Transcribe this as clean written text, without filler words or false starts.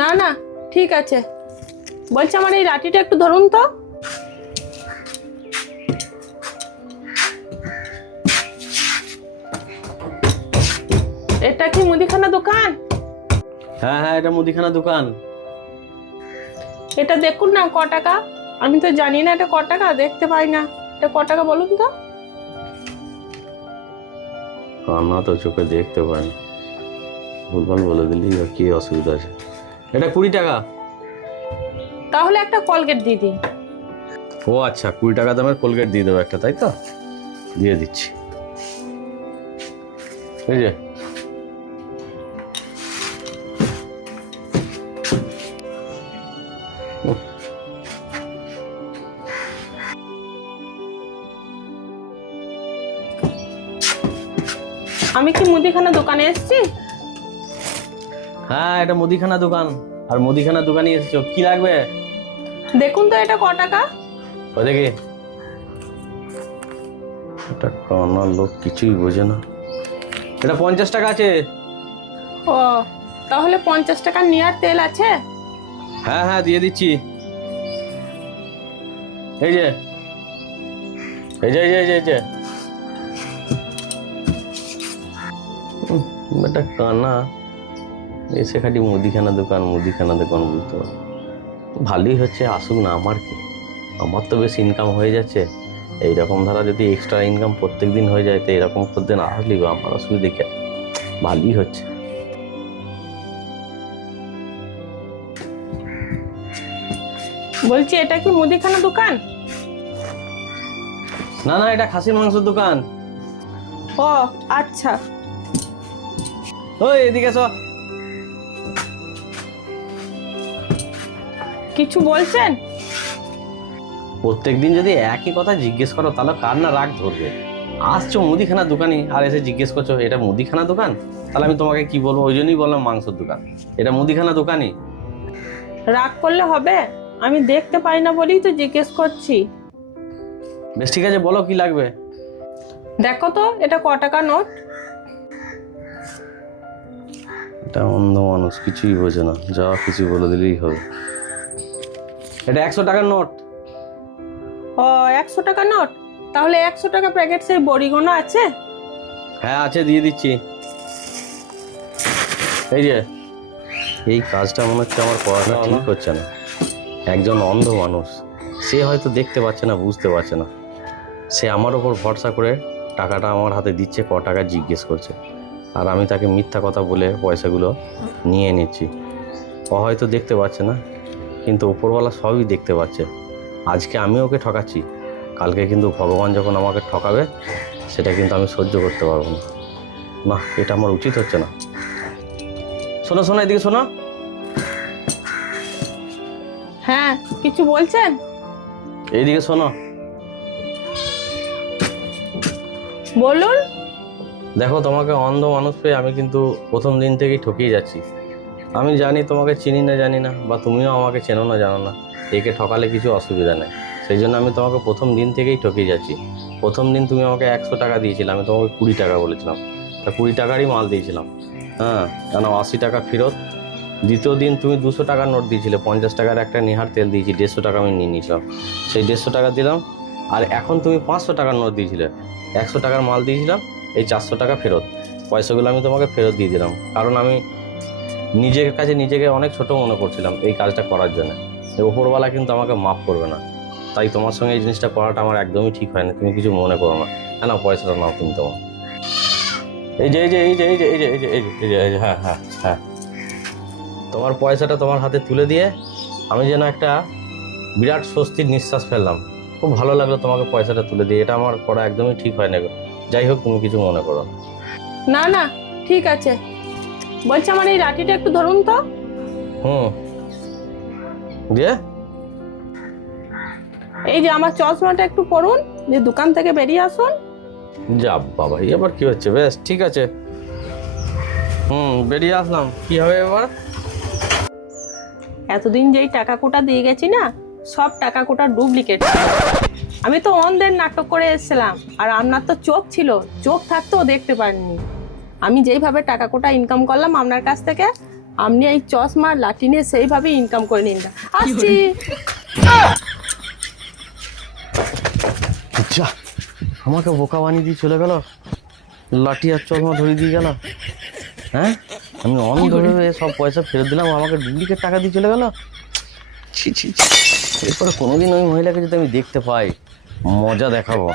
না না, ঠিক আছে। বলছি আমার এই লাঠিটা একটু ধরুন তো। এটা কি মুদিখানা দোকান? হ্যাঁ হ্যাঁ, এটা মুদিখানা দোকান। এটা দেখুন না ক টাকা। আমি তো জানি না এটা ক টাকা, দেখতে পাই না। এটা ক টাকা বলুন তো। কান্না তো চোখে দেখতে পাই, ভুলভাল বলে দিলি কি অসুবিধা আছে। এটা 20 টাকা। তাহলে একটা কলগেট দিয়ে দিন। ও আচ্ছা, 20 টাকা দামের কোলগেট দিয়ে দেবো একটা, তাই তো? দিয়ে দিচ্ছি। এই যে আমি কি মুদিখানা দোকানে এসেছি? হ্যাঁ, এটা মুদিখানা দোকান। আর মুদিখানা দোকানে এসেছো, কি লাগবে? দেখুন তো এটা ক টাকা। ও দেখি। এটা কান্নার লোক কিছুই বোঝে না। এটা 50 টাকা আছে। ও, তাহলে 50 টাকা নেওয়ার তেল আছে? হ্যাঁ হ্যাঁ, দিয়ে দিচ্ছি। এই যে এই যে এই যে এই যে এই যে বেটা কানা এসে খালি মুদিখানা দোকান বলতো। ভালোই হচ্ছে, আসুক না, আমার কি, আমার তো বেশ ইনকাম হয়ে যাচ্ছে। এইরকম ধারা যদি এক্সট্রা ইনকাম প্রত্যেক দিন হয়ে যায়, তো এরকম করতে না আসলেই আমার অসুবিধে কি? ভালোই হচ্ছে। বলছি এটা কি মুদিখানা দোকান? না না, এটা খাসির মাংসের দোকান। ও আচ্ছা। ওই এদিকে এসো। কিছু বলছেন? প্রত্যেকদিন যদি একই কথা জিজ্ঞেস করো তাহলে কার না রাগ ধরবে। আসছো মুদিখানা দোকানে আর এসে জিজ্ঞেস করছো এটা মুদিখানা দোকান, তাহলে আমি তোমাকে কি বলবো? ওই জন্যই বললাম মাংসের দোকান। এটা মুদিখানা দোকানই। রাগ করলে হবে? আমি দেখতে পাই না বলেই তো জিজ্ঞেস করছি। বেশ ঠিক আছে, বলো কি লাগবে। দেখো তো এটা ক টাকা নোট। এটা অন্ধ মানুষ, কিছুই বোঝে না, যা কিছু বলে দিলেই হবে। এটা 100 টাকার নোট। ও 100 টাকা নোট। তাহলে 100 টাকা প্যাকেট সেই বড়িগুলো আছে? হ্যাঁ আছে, দিয়ে দিচ্ছি। এই যে এই কাজটা মনে হচ্ছে আমার করাটা ঠিক হচ্ছে না। একজন অন্ধ মানুষ, সে হয়তো দেখতে পাচ্ছে না, বুঝতে পারছে না, সে আমার ওপর ভরসা করে টাকাটা আমার হাতে দিচ্ছে, ক টাকা জিজ্ঞেস করছে, আর আমি তাকে মিথ্যা কথা বলে পয়সাগুলো নিয়ে নিচ্ছি। ও হয়তো দেখতে পাচ্ছে না, কিন্তু ওপরওয়ালা সবই দেখতে পাচ্ছে। আজকে আমি ওকে ঠকাচ্ছি, কালকে কিন্তু ভগবান যখন আমাকে ঠকাবে, সেটা কিন্তু আমি সহ্য করতে পারবো না। না, এটা আমার উচিত হচ্ছে না। শোনো শোনো, এদিকে শোনো। হ্যাঁ, কিছু বলছেন? এইদিকে শোনো। বলুন। দেখো, তোমাকে অন্ধ মানুষ পেয়ে আমি কিন্তু প্রথম দিন থেকেই ঠকিয়ে যাচ্ছি। আমি জানি তোমাকে চিনি না, জানি না, বা তুমিও আমাকে চেনো না, জানো না, একে ঠকালে কিছু অসুবিধা নেই। সেই জন্য আমি তোমাকে প্রথম দিন থেকেই ঠকিয়ে যাচ্ছি। প্রথম দিন তুমি আমাকে 100 টাকা দিয়েছিলে, আমি তোমাকে 20 টাকা বলেছিলাম, তা 20 টাকারই মাল দিয়েছিলাম। হ্যাঁ, কেন 80 টাকা ফেরত। দ্বিতীয় দিন তুমি 200 টাকার নোট দিয়েছিলে, 50 টাকার একটা নেহার তেল দিয়েছি, 150 টাকা আমি নিয়ে নিয়েছিলাম, সেই 150 টাকা দিলাম। আর এখন তুমি 500 টাকার নোট দিয়েছিলে, 100 টাকার মাল দিয়েছিলাম, এই 400 টাকা ফেরত। পয়সাগুলো আমি তোমাকে ফেরত দিয়ে দিলাম, কারণ আমি নিজের কাছে নিজেকে অনেক ছোট মনে করছিলাম এই কাজটা করার জন্য। এই ওপরওয়ালা কিন্তু আমাকে মাফ করবে না, তাই তোমার সঙ্গে এই জিনিসটা করাটা আমার একদমই ঠিক হয় না। তুমি কিছু মনে করো না। হ্যাঁ না, পয়সাটা নাও তুমি তোমার। এই যে এই যে এই যে এই যে এই যে এই যে এই যে এই যে এই যে হ্যাঁ হ্যাঁ হ্যাঁ, তোমার পয়সাটা তোমার হাতে তুলে দিয়ে আমি যেন একটা বিরাট স্বস্তির নিঃশ্বাস ফেললাম। খুব ভালো লাগলো তোমাকে পয়সাটা তুলে দিয়ে। এটা আমার করা একদমই ঠিক হয় না। যাই হোক, তুমি কিছু মনে করো না। না না, ঠিক আছে। বলছি আমার এই লাঠিটা একটু ধরুন তো। দিয়ে এই যে আমার চশমাটা একটু পরুন, যে দোকান থেকে বেরিয়ে আসুন। যা বাবা, এবার কি হচ্ছে? বেশ ঠিক আছে, বেরিয়ে আসলাম। কি হবে এবার? এতদিন যেই টাকা কোটা দিয়ে গেছি না, সব টাকা কোটা ডুপ্লিকেট। আমি তো অন্ধের নাটক করে এসেছিলাম, আর আপনার তো চোখ ছিল, চোখ থাকতেও দেখতে পারেননি। আমি যেইভাবে টাকা কোটা ইনকাম করলাম আপনার কাছ থেকে, আপনি এই চশমা লাঠি নিয়ে সেইভাবে ইনকাম করে নিন না। আসছি। যা, আমাকে বোকা বানিয়ে দিয়ে চলে গেল, লাঠি আর চশমা ধরে দিয়ে গেল। হ্যাঁ, আমি অন্ধ ভেবে সব পয়সা ফেরত দিলাম, আমাকে ডুপ্লিকেট টাকা দিয়ে চলে গেল। ছি ছি ছি, এরপরে কোনোদিন ওই মহিলাকে যদি আমি দেখতে পাই, মজা দেখাবো।